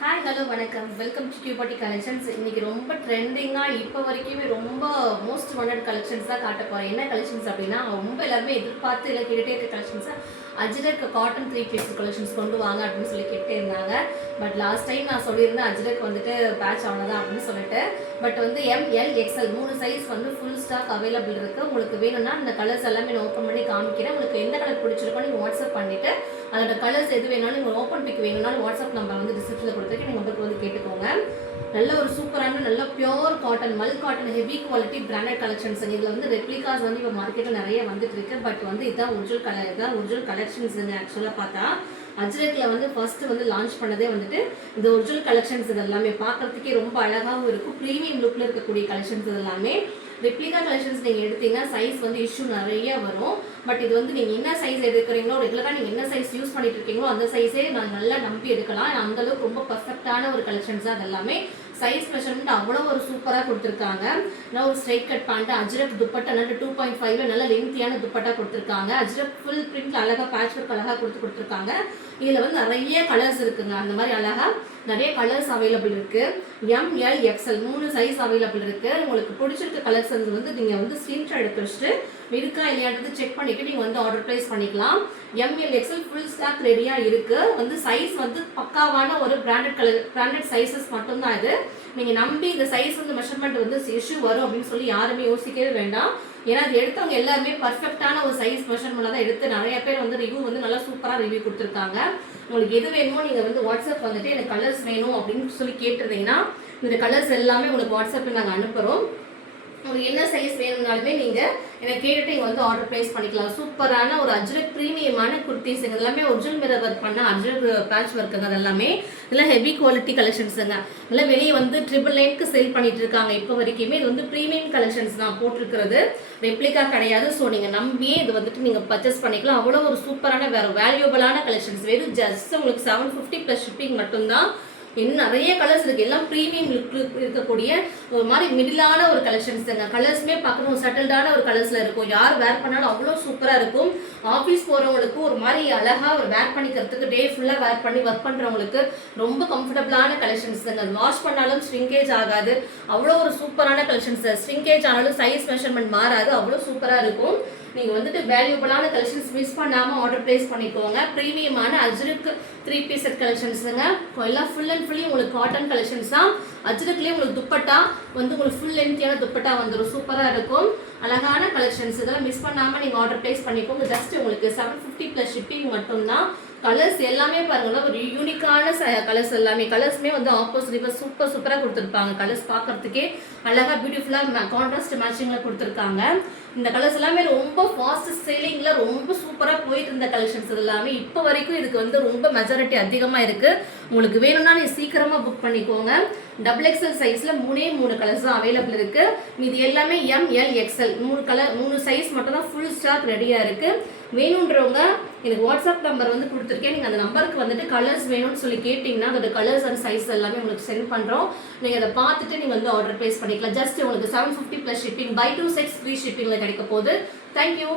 Hi hello வணக்கம் welcome to கியூபாட்டி collections. இன்னைக்கு ரொம்ப ட்ரெண்டிங்காக இப்போ வரைக்குமே ரொம்ப மோஸ்ட் வாண்டட் கலெக்ஷன்ஸ் தான் காட்ட போகிறேன். என்ன கலெக்ஷன்ஸ் அப்படின்னா ரொம்ப எல்லாருமே எதிர்பார்த்து இல்லை கேட்டுகிட்டே இருக்க கலெக்ஷன்ஸை அஜ்ரக் காட்டன் 3 பீஸ் கலெக்ஷன்ஸ் கொண்டு வாங்க அப்படின்னு சொல்லி கேட்டே இருந்தாங்க. பட் லாஸ்ட் டைம் நான் சொல்லியிருந்தேன் அஜ்ரக் வந்துட்டு பேட்ச் ஆனதான் அப்படின்னு சொல்லிட்டு. பட் வந்து ML XL 3 சைஸ் வந்து ஃபுல் ஸ்டாக் அவைலபிள் இருக்குது. உங்களுக்கு வேணும்னா இந்த கலர்ஸ் எல்லாமே நான் ஓப்பன் பண்ணி காமிக்கிறேன். உங்களுக்கு எந்த கலர் பிடிச்சிருக்கோ நீங்கள் வாட்ஸ்அப் பண்ணிவிட்டு அதோட கலர்ஸ் எது வேணாலும் நீங்கள் ஓப்பன் பிக் வேணும்னாலும் வாட்ஸ்அப் நம்பர் வந்து டிஸ்கிரிப்ஷனில் கொடுத்துருக்கேன். நீங்கள் நம்பருக்கு வந்து கேட்டுக்கோங்க. நல்ல ஒரு சூப்பரான நல்ல பியோர் காட்டன் மல் cotton heavy quality branded collections. இதில் வந்து ரெப்ளிகாஸ் வந்து இப்போ மார்க்கெட்டில் நிறைய வந்துட்டு இருக்கு. பட் வந்து இதுதான் ஒரிஜினல் கலர், இதுதான் ஒரிஜினல் கலெக்ஷன்ஸுங்க. ஆக்சுவலாக பார்த்தா அஜ்ரக்கில் வந்து ஃபர்ஸ்ட் வந்து லான்ச் பண்ணதே வந்துட்டு இந்த ஒரிஜினல் கலெக்ஷன்ஸ். இது எல்லாமே பார்க்கறதுக்கே ரொம்ப அழகாகவும் இருக்கும். ப்ரீமியம் லுக்கில் இருக்கக்கூடிய கலெக்ஷன்ஸ் இது எல்லாமே. ரெப்ளிகா கலெக்ஷன்ஸ் நீங்கள் எடுத்தீங்கன்னா சைஸ் வந்து இஷ்யூ நிறைய வரும். பட் இது வந்து நீங்கள் என்ன சைஸ் எடுக்கிறீங்களோ ரெகுலராக நீங்கள் என்ன சைஸ் யூஸ் பண்ணிட்டு இருக்கீங்களோ அந்த சைஸே நான் நல்லா நம்பி எடுக்கலாம். அந்தளவுக்கு ரொம்ப பர்ஃபெக்டான ஒரு கலெக்ஷன்ஸ் தான் அது எல்லாமே. சைஸ் மெஷர்மெண்ட் அவ்வளோ ஒரு சூப்பராக கொடுத்துருக்காங்க. நல்லா ஒரு straight cut pant, ajrak dupatta நல்ல 2.5 நல்ல லென்த்தியான துப்பட்டா கொடுத்துருக்காங்க. அஜ்ரக் ஃபுல் பிரிண்ட் அழகாக பேட்ச் ஒர்க் அழகாக கொடுத்துருக்காங்க. இதில் வந்து நிறைய கலர்ஸ் இருக்குங்க. அந்த மாதிரி அழகாக நிறைய கலர்ஸ் அவைலபிள் இருக்கு. ML XL 3 சைஸ் அவைலபிள் இருக்கு. உங்களுக்கு பிடிச்சிருக்க கலர்ஸ் வந்து நீங்கள் வந்து ஸ்கிரீன்ஷாட் எடுத்து வச்சுட்டு இருக்கா இல்லையான்றது செக் பண்ணிட்டு நீங்கள் வந்து ஆர்டர் ப்ளேஸ் பண்ணிக்கலாம். ML XL ஃபுல் ஸ்டாக் ரெடியாக இருக்கு. வந்து சைஸ் வந்து பக்காவான ஒரு பிராண்டட் சைஸஸ் மட்டும்தான் இது. நீங்கள் நம்பி இந்த சைஸ் வந்து மெஷர்மெண்ட் வந்து இஷ்யூ வரும் அப்படின்னு சொல்லி யாருமே யோசிக்கவே வேண்டாம். ஏன்னா அது எடுத்தவங்க எல்லாருமே பர்ஃபெக்டான ஒரு சைஸ் மெஷர்மெண்ட் தான் எடுத்து நிறைய பேர் வந்து ரிவ்யூ வந்து நல்லா சூப்பராக ரிவ்யூ கொடுத்துருக்காங்க. உங்களுக்கு எது வேணுமோ நீங்கள் வந்து வாட்ஸ்அப் வந்துட்டு எனக்கு கலர்ஸ் வேணும் அப்படின்னு சொல்லி கேட்டிருந்தீங்கன்னா இந்த கலர்ஸ் எல்லாமே உங்களுக்கு வாட்ஸ்அப்பில் நாங்கள் அனுப்புகிறோம். உங்களுக்கு என்ன சைஸ் வேணும்னாலுமே நீங்கள் எனக்கு கேட்டுட்டு இங்கே வந்து ஆர்டர் ப்ளேஸ் பண்ணிக்கலாம். சூப்பரான ஒரு அஜ்ரக் ப்ரீமியமான குர்த்திஸ் எல்லாமே ஒரிஜினல் மிரர் ஒர்க் பண்ண அஜ்ரக் பேட்ச் ஒர்க்குங்க. அது எல்லாமே இதெல்லாம் ஹெவி குவாலிட்டி கலெக்ஷன்ஸுங்க. இதெல்லாம் வெளியே வந்து 999க்கு சேல் பண்ணிட்டு இருக்காங்க இப்போ வரைக்குமே. இது வந்து ப்ரீமியம் கலெக்ஷன்ஸ் நான் போட்டிருக்கிறது, ரெப்ளிகா கிடையாது. ஸோ நீங்கள் நம்பியே இது வந்துட்டு நீங்கள் பர்ச்சேஸ் பண்ணிக்கலாம். அவ்வளோ ஒரு சூப்பரான வேறு வேல்யூபிளான கலெக்ஷன்ஸ். வெறும் ஜஸ்ட் உங்களுக்கு 750 + ஷிப்பிங் மட்டும்தான். இன்னும் நிறைய கலர்ஸ் இருக்குது. எல்லாம் ப்ரீமியம் லுக் இருக்கக்கூடிய ஒரு மாதிரி மிடிலான ஒரு கலெக்ஷன்ஸ் தாங்க. கலர்ஸுமே பார்க்கணும் செட்டில்டான ஒரு கலர்ஸில் இருக்கும். யார் வேர் பண்ணாலும் அவ்வளோ சூப்பராக இருக்கும். ஆஃபீஸ் போகிறவங்களுக்கு ஒரு மாதிரி அழகாக ஒரு வேர் பண்ணிக்கிறதுக்கு டே ஃபுல்லாக வேர் பண்ணி ஒர்க் பண்ணுறவங்களுக்கு ரொம்ப கம்ஃபர்டபுளான கலெக்ஷன்ஸ் தாங்க. வாஷ் பண்ணாலும் ஸ்ட்ரிங்கேஜ் ஆகாது. அவ்வளோ ஒரு சூப்பரான கலெக்ஷன்ஸ். ஸ்ட்ரிங்கேஜ் ஆனாலும் சைஸ் மெஷர்மெண்ட் மாறாது. அவ்வளோ சூப்பராக இருக்கும். நீங்கள் வந்துட்டு வேல்யூபிளான கலெக்ஷன்ஸ் மிஸ் பண்ணாமல் ஆர்டர் ப்ளேஸ் பண்ணிக்கோங்க. ப்ரீமியமான அஜ்ரக் 3 பீஸ் கலெக்ஷன்ஸுங்க. எல்லாம் ஃபுல் அண்ட் ஃபுல்லி உங்களுக்கு காட்டன் கலெக்ஷன்ஸ் தான். அஜ்ரக்லேயே உங்களுக்கு துப்பட்டா வந்து உங்களுக்கு ஃபுல் லென்த்தியான துப்பட்டா வந்துடும். சூப்பராக இருக்கும். அழகான கலெக்ஷன்ஸ். இதெல்லாம் மிஸ் பண்ணாமல் நீங்கள் ஆர்டர் ப்ளேஸ் பண்ணிக்கோங்க. ஜஸ்ட் உங்களுக்கு 750 + ஷிப்பிங் மட்டும்தான். கலர்ஸ் எல்லாமே பாருங்களா ஒரு யூனிக்கான கலர்ஸ் எல்லாமே. கலர்ஸுமே வந்து ஆப்போசிட் சூப்பராக கொடுத்துருப்பாங்க. கலர்ஸ் பார்க்கறதுக்கே அழகாக பியூட்டிஃபுல்லாக கான்ட்ராஸ்ட் மேட்சிங்கில் கொடுத்துருக்காங்க. இந்த கலர்ஸ் எல்லாமே ரொம்ப ஃபாஸ்ட் சேலிங்கில் ரொம்ப சூப்பராக போயிட்டு இருந்த கலெக்ஷன்ஸ் எல்லாமே இப்போ வரைக்கும் இதுக்கு வந்து ரொம்ப மெஜாரிட்டி அதிகமாக இருக்குது. உங்களுக்கு வேணும்னா நீங்கள் சீக்கிரமாக புக் பண்ணிக்கோங்க. XXL சைஸில் 3 கலர்ஸ் தான் அவைலபிள் இருக்குது. இது எல்லாமே ML XL 3 சைஸ் மட்டும் தான் ஃபுல் ஸ்டாக் ரெடியாக இருக்குது. வேணுன்றவங்க எனக்கு வாட்ஸ்அப் நம்பர் வந்து கொடுத்துருக்கேன். நீங்கள் அந்த நம்பருக்கு வந்துட்டு கலர்ஸ் வேணும்னு சொல்லி கேட்டிங்கன்னா அதோட கலர்ஸ் அண்ட் சைஸ் எல்லாமே உங்களுக்கு சென்ட் பண்ணுறோம். நீங்கள் அதை பார்த்துட்டு நீங்கள் வந்து ஆர்டர் ப்ளேஸ் பண்ணிக்கலாம். ஜஸ்ட் உங்களுக்கு 750 + ஷிப்பிங். பை 2 செட்ஸ் ஃப்ரீ ஷிப்பிங்கில் கிடைக்க போகுது. தேங்க்யூ.